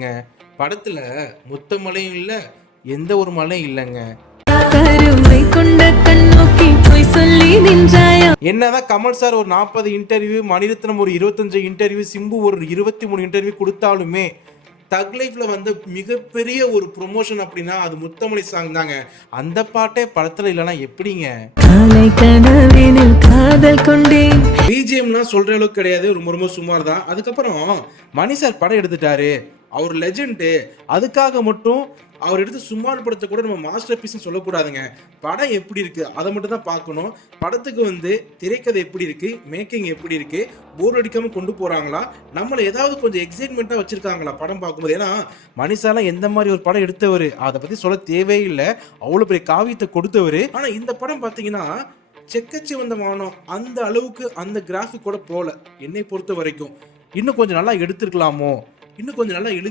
இல்லைங்க. படத்துல மொத்த மலையும் இல்ல, எந்த ஒரு மலையும் இல்லைங்க. என்னதான் கமல் சார் ஒரு 40 இன்டர்வியூ, மணிரத்னம் ஒரு 25 இன்டர்வியூ, சிம்பு ஒரு 23 இன்டர்வியூ கொடுத்தாலுமே தக் லைஃப்ல வந்து மிகப்பெரிய ஒரு ப்ரொமோஷன் அப்படின்னா அது முத்தமலை சாங் தாங்க. அந்த பாட்டே படத்துல இல்லைன்னா எப்படிங்க? பிஜிஎம்லாம் சொல்ற அளவுக்கு கிடையாது, ரொம்ப ரொம்ப சுமார் தான். அதுக்கப்புறம் மணி சார் படம் எடுத்துட்டாரு, அவர் லெஜெண்ட், அதுக்காக மட்டும் அவர் எடுத்து சுமார் படத்தை கூட நம்ம மாஸ்டர் பீஸ்னு சொல்லக்கூடாதுங்க. படம் எப்படி இருக்கு அதை மட்டும் தான் பார்க்கணும். படத்துக்கு வந்து திரைக்கதை எப்படி இருக்கு, மேக்கிங் எப்படி இருக்கு, போர் அடிக்காம கொண்டு போறாங்களா, நம்மளை ஏதாவது கொஞ்சம் எக்ஸைட்மெண்ட்டாக வச்சிருக்காங்களா படம் பார்க்கும்போது. ஏன்னா மணிசாலாம் எந்த மாதிரி ஒரு படம் எடுத்தவர் அதை பற்றி சொல்ல தேவையில்லை, அவ்வளோ பெரிய காவியத்தை கொடுத்தவர். ஆனால் இந்த படம் பார்த்தீங்கன்னா செக்கச்சிவந்த வானம் அந்த அளவுக்கு அந்த கிராஃபிக் கூட போல. என்னை பொறுத்த வரைக்கும் இன்னும் கொஞ்சம் நல்லா எடுத்துருக்கலாமோ, இன்னும் கொஞ்சம் நல்லா எழுதி